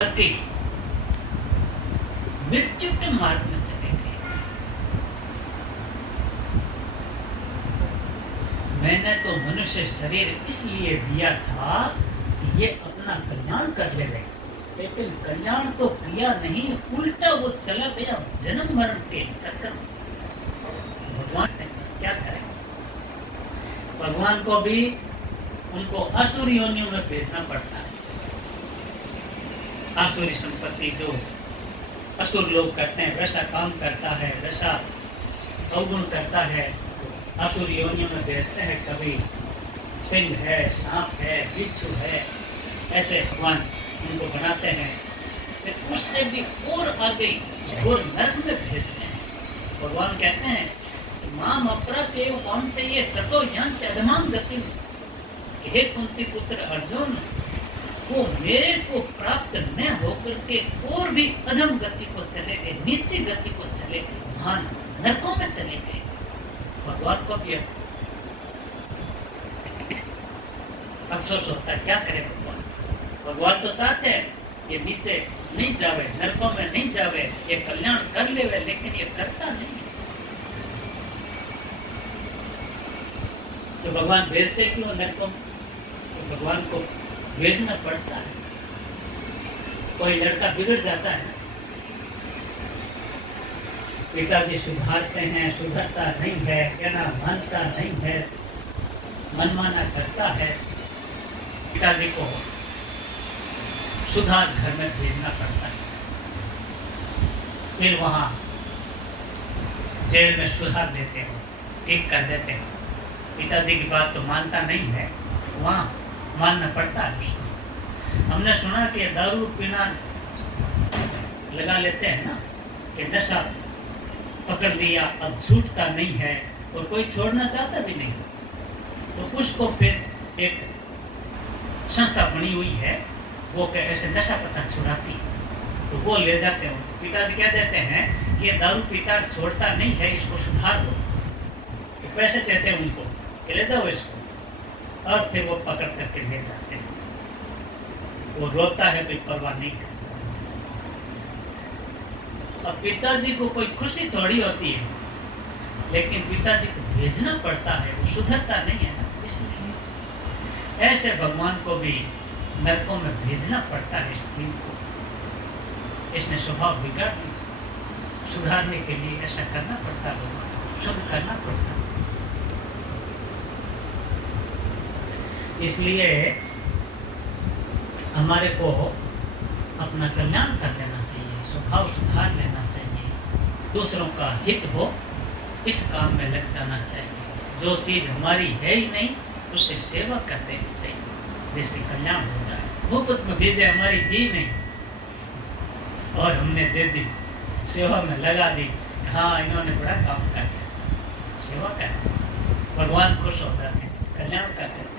करके मृत्यु के मार्ग में चले गए। मैंने तो मनुष्य शरीर इसलिए दिया था कि ये अपना कल्याण कर ले, लेकिन कल्याण तो किया नहीं, उल्टा वो चला गया जन्म मरण के चक्कर में। भगवान क्या करें? भगवान को भी उनको असुर योनियों में भेजना पड़ता है। आसुरी संपत्ति जो असुर लोग करते हैं वैसा काम करता है, वैसा अवगुण करता है, असुर योनियों में भेजते हैं। कभी सिंह है, सांप है, बिच्छू है, ऐसे भगवान उनको बनाते हैं। फिर उससे भी और आगे और नर्क में भेजते हैं। भगवान कहते हैं माम अपराधेव कौन्तेय ततो यान्ति अधमां गतिम्। हे कुंती पुत्र अर्जुन, वो मेरे को प्राप्त न होकर के और भी अधम गति को चले गए, नीची गति को चले गए, महान नरकों में चले गए। भगवान को भी अफसोस होता है। क्या करे भगवान? भगवान तो चाहते हैं ये नीचे नहीं जावे, नरकों में नहीं जावे, ये कल्याण कर लेवे, लेकिन ये करता नहीं। तो भगवान भेजते क्यों नरकों में? तो भगवान को भेजना पड़ता है। कोई लड़का बिगड़ जाता है, पिताजी सुधारते हैं, सुधरता नहीं है, कहना मानता नहीं है, मनमाना करता है, पिताजी को सुधार घर में भेजना पड़ता है। फिर वहां जेल में सुधार देते हो, ठीक कर देते हो। पिताजी की बात तो मानता नहीं है, वहां मानना पड़ता है उसको। हमने सुना कि दारू पीना लगा लेते हैं ना, कि नशा पकड़ लिया, अब छूटता नहीं है और कोई छोड़ना चाहता भी नहीं, तो उसको फिर एक संस्था बनी हुई है, वो के ऐसे नशा पता छुड़ाती, तो वो ले जाते हैं। पिताजी कह देते हैं कि दारू पीता छोड़ता नहीं है, इसको सुधार दो, तो पैसे देते हैं उनको कि ले जाओ इसको, और फिर वो पकड़ करके ले जाते हैं। वो रोता है, कोई परवाह नहीं करता। अब पिताजी को कोई खुशी थोड़ी होती है, लेकिन पिताजी को भेजना पड़ता है, वो सुधरता नहीं है ना, इसलिए ऐसे भगवान को भी नरकों में भेजना पड़ता है। इस जीव को इसने स्वभाव बिगाड़ दिया, सुधारने के लिए ऐसा करना पड़ता है, भगवान शुद्ध करना पड़ता है। इसलिए हमारे को अपना कल्याण कर लेना चाहिए, स्वभाव सुधार लेना चाहिए, दूसरों का हित हो इस काम में लग जाना चाहिए। जो चीज़ हमारी है ही नहीं उससे सेवा कर देनी चाहिए, जिससे कल्याण हो जाए। मुफ्त में चीजें हमारी थी नहीं और हमने दे दी, सेवा में लगा दी, हाँ इन्होंने बड़ा काम कर दिया, सेवा कर, भगवान खुश हो जाते हैं, कल्याण करते हैं।